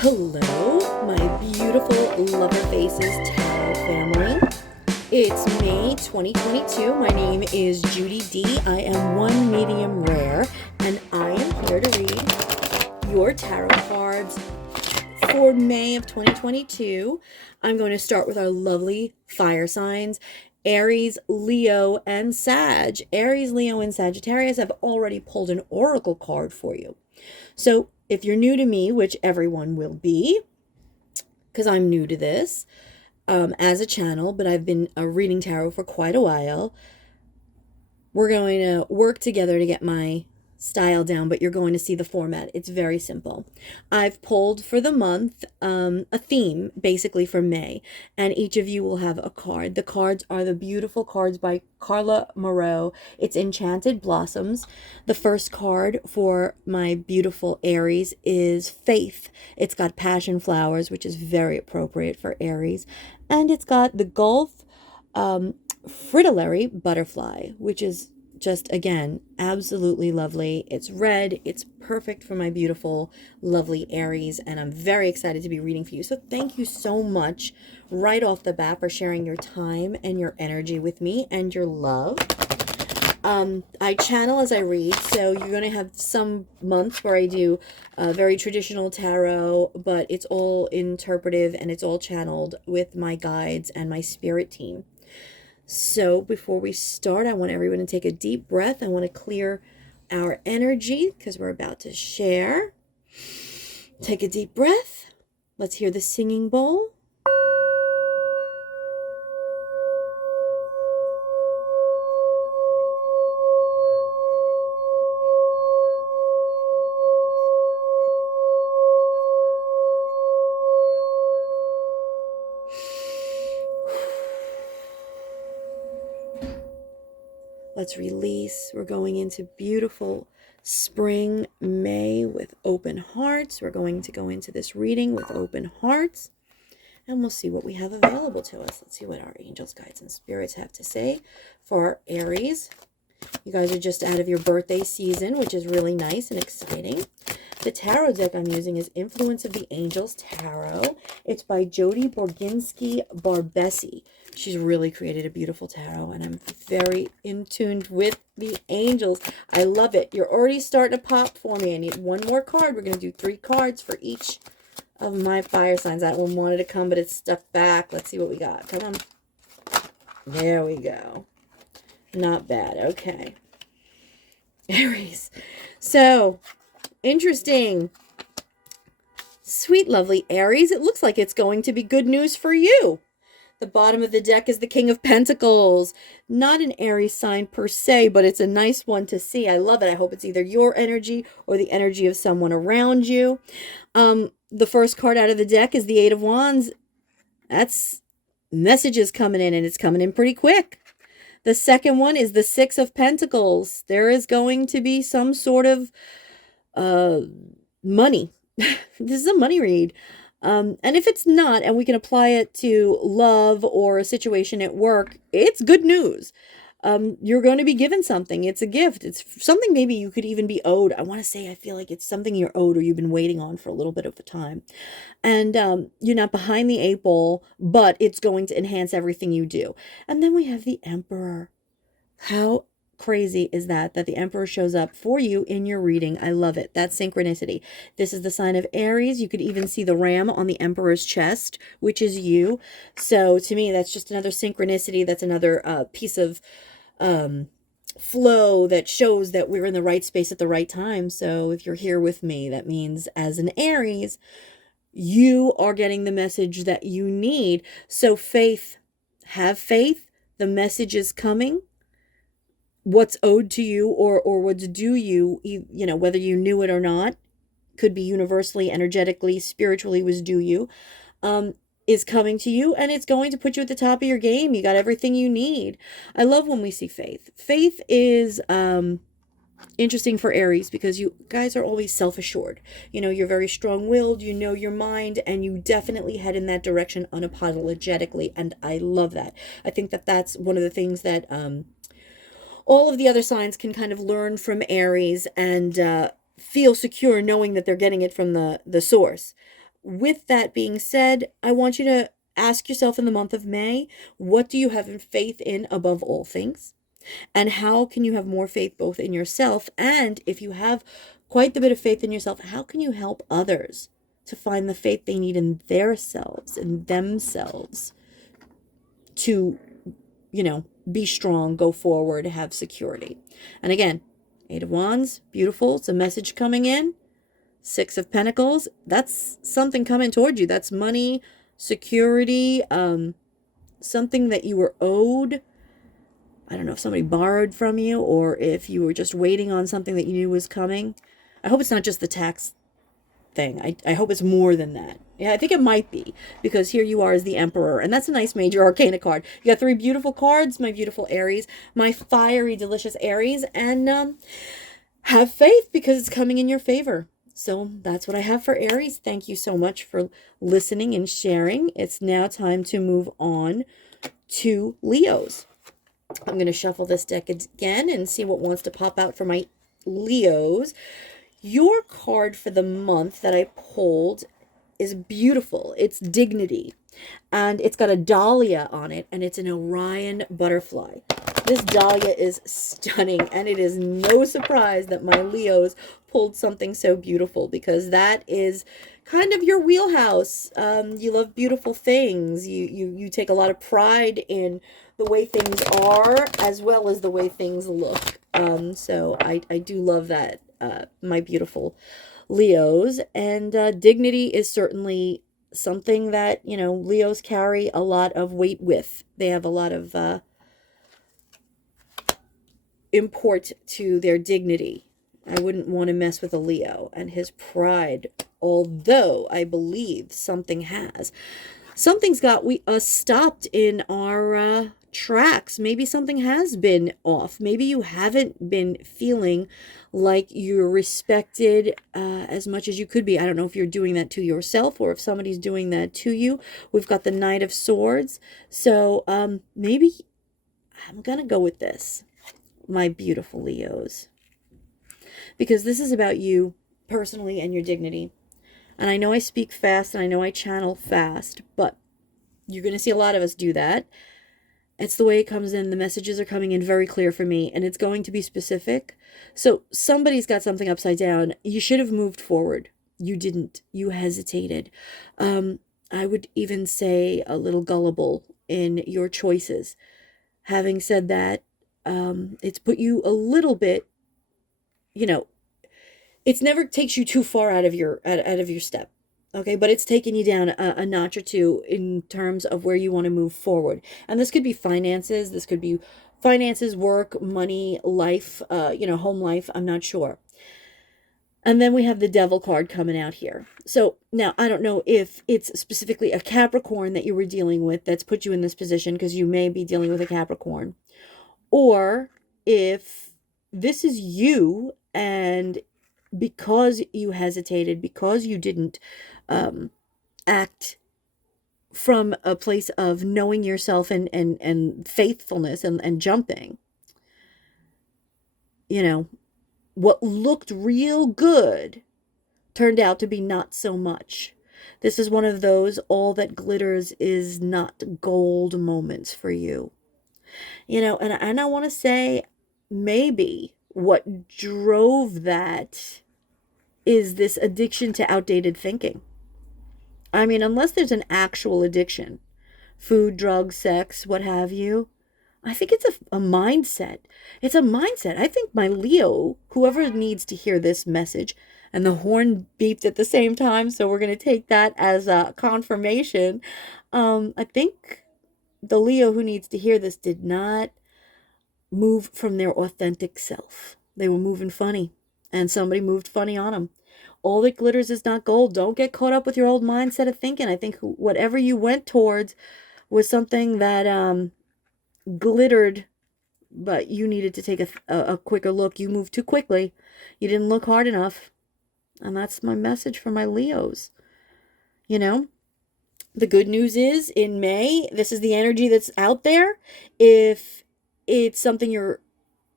Hello, my beautiful Loverfaces tarot family. It's May 2022. My name is Judy D. I am one medium rare, and I am here to read your tarot cards for May of 2022. I'm going to start with our lovely fire signs. Aries, Leo, and Sag. Aries, Leo, and Sagittarius have already pulled an oracle card for you. So if you're new to me, which everyone will be, because I'm new to this as a channel, but I've been reading tarot for quite a while, we're going to work together to get my style down, but you're going to see the format. It's very simple. I've pulled for the month a theme basically for May, and each of you will have a card. The cards are the beautiful cards by Carla Moreau. It's Enchanted Blossoms. The first card for my beautiful Aries is Faith. It's got passion flowers, which is very appropriate for Aries, and it's got the Gulf fritillary butterfly, which is just, again, absolutely lovely. It's red. It's perfect for my beautiful, lovely Aries, and I'm very excited to be reading for you. So thank you so much right off the bat for sharing your time and your energy with me and your love. I channel as I read, so you're going to have some months where I do very traditional tarot, but it's all interpretive and it's all channeled with my guides and my spirit team. So before we start, I want everyone to take a deep breath. I want to clear our energy because we're about to share. Take a deep breath. Let's hear the singing bowl. Let's release. We're going into beautiful spring May with open hearts. We're going to go into this reading with open hearts, and we'll see what we have available to us. Let's see what our angels, guides, and spirits have to say for our Aries. You guys are just out of your birthday season, which is really nice and exciting. The tarot deck I'm using is Influence of the Angels Tarot. It's by Jody Borginski Barbesi. She's really created a beautiful tarot, and I'm very in tune with the angels. I love it. You're already starting to pop for me. I need one more card. We're going to do 3 cards for each of my fire signs. That one wanted to come, but it's stuck back. Let's see what we got. Come on. There we go. Not bad. Okay. Aries. So, interesting. Sweet, lovely Aries. It looks like it's going to be good news for you. The bottom of the deck is the King of Pentacles. Not an Aries sign per se, but it's a nice one to see. I love it. I hope it's either your energy or the energy of someone around you. The first card out of the deck is the Eight of Wands. That's messages coming in, and it's coming in pretty quick. The second one is the Six of Pentacles. There is going to be some sort of money. This is a money read. And if it's not, and we can apply it to love or a situation at work, it's good news. You're going to be given something. It's a gift. It's something maybe you could even be owed. I want to say I feel like it's something you're owed or you've been waiting on for a little bit of a time. And you're not behind the 8 ball, but it's going to enhance everything you do. And then we have the Emperor. How crazy is that the Emperor shows up for you in your reading? I love it. That's synchronicity. This is the sign of Aries. You could even see the ram on the Emperor's chest, which is you. So to me, that's just another synchronicity. That's another piece of flow that shows that we're in the right space at the right time. So if you're here with me, that means as an Aries, you are getting the message that you need. So faith, have faith. The message is coming. What's owed to you or what's due you, you know, whether you knew it or not, could be universally, energetically, spiritually was due you, is coming to you, and it's going to put you at the top of your game. You got everything you need. I love when we see faith. Faith is interesting for Aries because you guys are always self-assured. You know, you're very strong-willed, you know your mind, and you definitely head in that direction unapologetically, and I love that. I think that that's one of the things that all of the other signs can kind of learn from Aries and feel secure knowing that they're getting it from the source. with that being said, I want you to ask yourself in the month of May, what do you have faith in above all things? And how can you have more faith both in yourself, and if you have quite the bit of faith in yourself, how can you help others to find the faith they need in themselves to, be strong, go forward, have security. And again, Eight of Wands, beautiful. It's a message coming in. Six of Pentacles, that's something coming toward you. That's money, security, something that you were owed. I don't know if somebody borrowed from you or if you were just waiting on something that you knew was coming. I hope it's not just the tax thing. I hope it's more than that. Yeah, I think it might be, because here you are as the Emperor, and that's a nice major arcana card. You got three beautiful cards, my beautiful Aries, my fiery, delicious Aries, and have faith because it's coming in your favor. So that's what I have for Aries. Thank you so much for listening and sharing. It's now time to move on to Leos. I'm going to shuffle this deck again and see what wants to pop out for my Leos. Your card for the month that I pulled is beautiful. It's Dignity. And it's got a dahlia on it, and it's an Orion butterfly. This dahlia is stunning, and it is no surprise that my Leos pulled something so beautiful, because that is kind of your wheelhouse. You love beautiful things. You take a lot of pride in the way things are as well as the way things look. So I do love that, my beautiful Leos. And dignity is certainly something that, Leos carry a lot of weight with. They have a lot of import to their dignity. I wouldn't want to mess with a Leo and his pride, although I believe something's got us stopped in our tracks. Maybe something has been off. Maybe you haven't been feeling like you're respected as much as you could be. I don't know if you're doing that to yourself or if somebody's doing that to you. We've got the Knight of Swords. So maybe I'm going to go with this, my beautiful Leos, because this is about you personally and your dignity. And I know I speak fast and I know I channel fast, but you're going to see a lot of us do that. It's the way it comes in. The messages are coming in very clear for me, and it's going to be specific. So somebody's got something upside down. You should have moved forward. You didn't. You hesitated. I would even say a little gullible in your choices. Having said that, it's put you a little bit, it's never takes you too far out of your step. Okay, but it's taken you down a notch or two in terms of where you want to move forward. And this could be finances. This could be finances, work, money, life, home life. I'm not sure. And then we have the Devil card coming out here. So now I don't know if it's specifically a Capricorn that you were dealing with that's put you in this position, because you may be dealing with a Capricorn. Or if this is you, and because you hesitated, because you didn't act from a place of knowing yourself and faithfulness and jumping, what looked real good turned out to be not so much. This is one of those all that glitters is not gold moments for you. And I want to say maybe what drove that is this addiction to outdated thinking. I mean, unless there's an actual addiction, food, drugs, sex, what have you, I think it's a mindset. It's a mindset. I think my Leo, whoever needs to hear this message, and the horn beeped at the same time, so we're going to take that as a confirmation. I think the Leo who needs to hear this did not move from their authentic self. They were moving funny, and somebody moved funny on them. All that glitters is not gold. Don't get caught up with your old mindset of thinking. I think whatever you went towards was something that glittered, but you needed to take a quicker look. You moved too quickly. You didn't look hard enough. And that's my message for my Leos. The good news is in May, this is the energy that's out there. If it's something you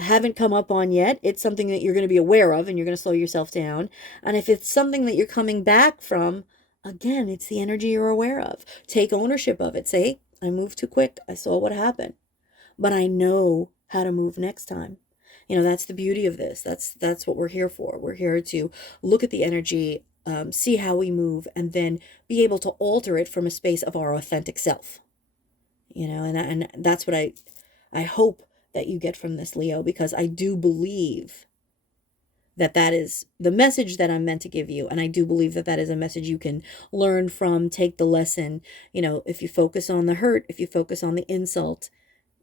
haven't come up on yet, it's something that you're going to be aware of, and you're going to slow yourself down. And if it's something that you're coming back from, Again, it's the energy you're aware of. Take ownership of it. Say, hey, I moved too quick. I saw what happened, but I know how to move next time. That's the beauty of this. That's what we're here for. We're here to look at the energy, see how we move, and then be able to alter it from a space of our authentic self. And that's what I hope that you get from this, Leo, because I do believe that is the message that I'm meant to give you. And I do believe that is a message you can learn from, take the lesson. If you focus on the hurt, if you focus on the insult,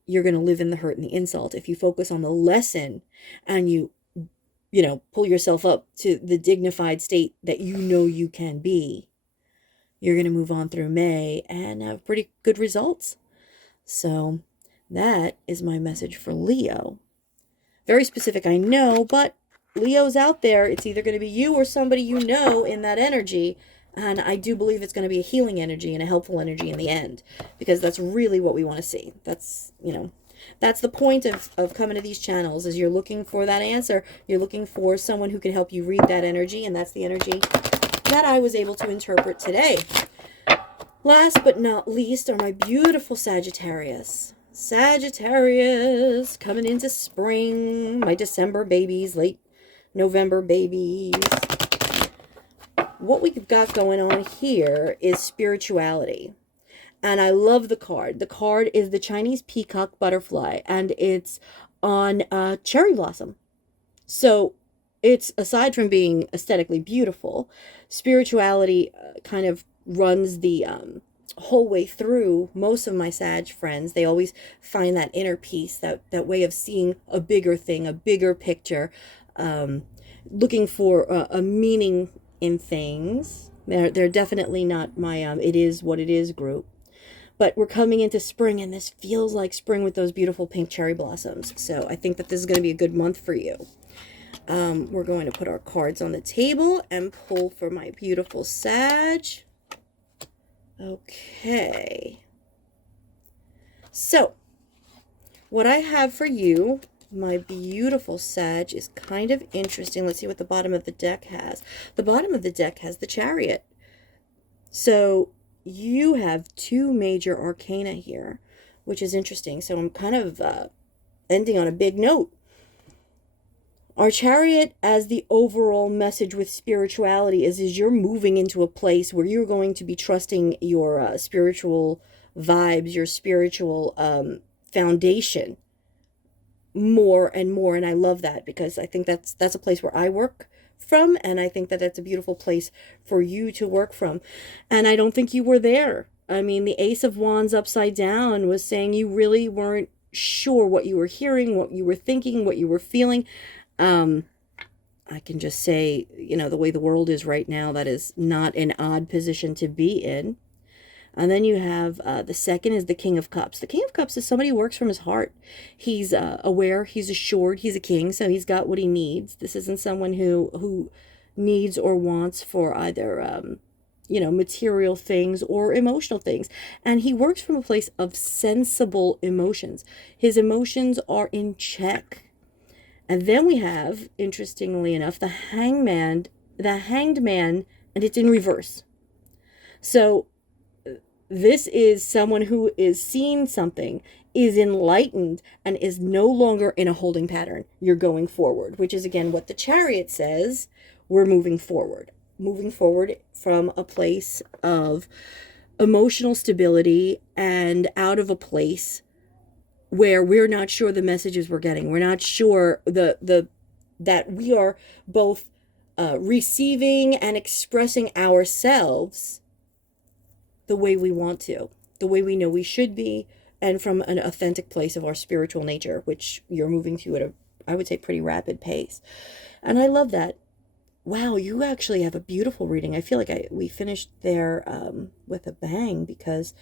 you're going to live in the hurt and the insult. If you focus on the lesson and you pull yourself up to the dignified state that you can be, you're going to move on through May and have pretty good results. So that is my message for Leo. Very specific, I know, but Leo's out there. It's either going to be you or somebody in that energy. And I do believe it's going to be a healing energy and a helpful energy in the end, because that's really what we want to see. That's the point of coming to these channels, is you're looking for that answer. You're looking for someone who can help you read that energy. And that's the energy that I was able to interpret today. Last but not least are my beautiful Sagittarius. Sagittarius, coming into spring. My December babies, late November babies. What we've got going on here is spirituality. And I love the card. The card is the Chinese peacock butterfly, and it's on a cherry blossom. So it's, aside from being aesthetically beautiful, spirituality kind of runs the whole way through most of my Sag friends. They always find that inner peace, that way of seeing a bigger thing, a bigger picture, looking for a meaning in things. They're definitely not my it is what it is group. But we're coming into spring, and this feels like spring with those beautiful pink cherry blossoms. So I think that this is going to be a good month for you. We're going to put our cards on the table and pull for my beautiful Sag. Okay. So, what I have for you, my beautiful Sag, is kind of interesting. Let's see what the bottom of the deck has. The bottom of the deck has the Chariot. So, you have two major arcana here, which is interesting. So, I'm kind of ending on a big note. Our Chariot, as the overall message with spirituality, is you're moving into a place where you're going to be trusting your spiritual vibes, your spiritual foundation more and more. And I love that, because I think that's a place where I work from, and I think that's a beautiful place for you to work from. And I don't think you were there. I mean, the Ace of Wands upside down was saying you really weren't sure what you were hearing, what you were thinking, what you were feeling. I can just say, the way the world is right now, that is not an odd position to be in. And then you have the second is the King of Cups. The King of Cups is somebody who works from his heart. He's aware, he's assured, he's a king, so he's got what he needs. This isn't someone who needs or wants for either, material things or emotional things. And he works from a place of sensible emotions. His emotions are in check. And then we have, interestingly enough, the Hanged Man, and it's in reverse. So this is someone who is seeing something, is enlightened, and is no longer in a holding pattern. You're going forward, which is, again, what the Chariot says. We're moving forward from a place of emotional stability and out of a place where we're not sure the messages we're getting. We're not sure that we are both receiving and expressing ourselves the way we want to, the way we know we should be, and from an authentic place of our spiritual nature, which you're moving to at I would say, pretty rapid pace. And I love that. Wow, you actually have a beautiful reading. I feel like we finished there with a bang, because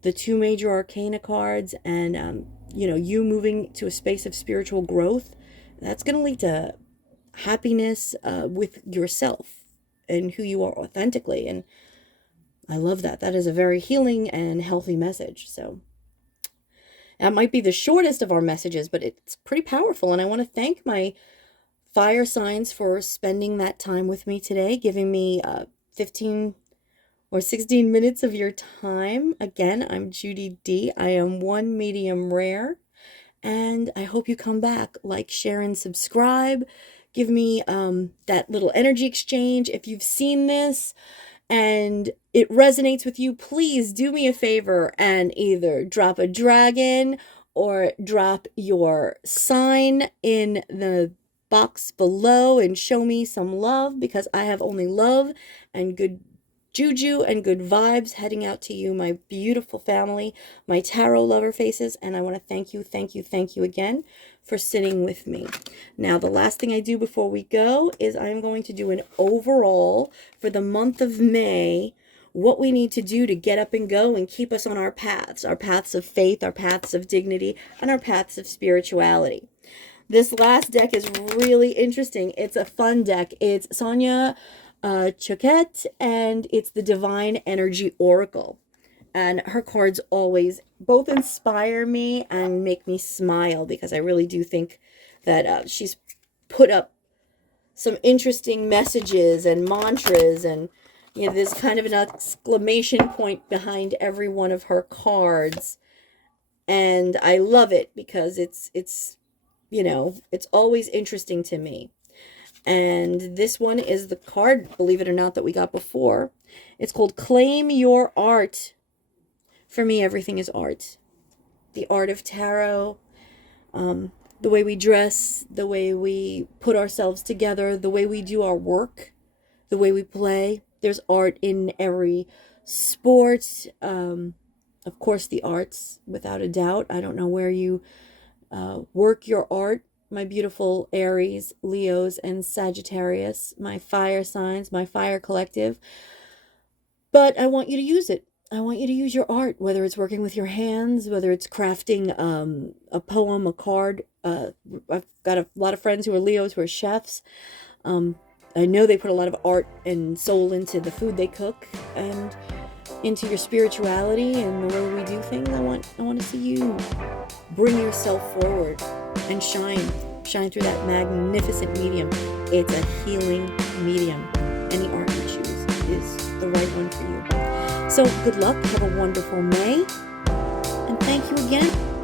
the two major arcana cards and, you moving to a space of spiritual growth, that's going to lead to happiness with yourself and who you are authentically. And I love that. That is a very healing and healthy message. So that might be the shortest of our messages, but it's pretty powerful. And I want to thank my fire signs for spending that time with me today, giving me 15 or 16 minutes of your time. Again, I'm Judy D. I am one medium rare, and I hope you come back. Like, share, and subscribe. Give me that little energy exchange. If you've seen this and it resonates with you, please do me a favor and either drop a dragon or drop your sign in the box below and show me some love, because I have only love and good juju and good vibes heading out to you, my beautiful family, my tarot lover faces. And I want to thank you, thank you, thank you again for sitting with me. Now, the last thing I do before we go is I'm going to do an overall for the month of May, what we need to do to get up and go and keep us on our paths of faith, our paths of dignity, and our paths of spirituality. This last deck is really interesting. It's a fun deck. It's Sonia Choquette, and it's the Divine Energy Oracle. And her cards always both inspire me and make me smile, because I really do think that she's put up some interesting messages and mantras, and there's kind of an exclamation point behind every one of her cards. And I love it because it's always interesting to me. And this one is the card, believe it or not, that we got before. It's called Claim Your Art. For me, everything is art. The art of tarot, the way we dress, the way we put ourselves together, the way we do our work, the way we play. There's art in every sport. Of course, the arts, without a doubt. I don't know where you work your art, my beautiful Aries, Leos, and Sagittarius, my fire signs, my fire collective. But I want you to use it. I want you to use your art, whether it's working with your hands, whether it's crafting a poem, a card. I've got a lot of friends who are Leos, who are chefs. I know they put a lot of art and soul into the food they cook and into your spirituality and the way we do things. I want to see you bring yourself forward and shine through that magnificent medium. It's a healing medium. Any art you choose is the right one for you. So good luck. Have a wonderful May. And thank you again.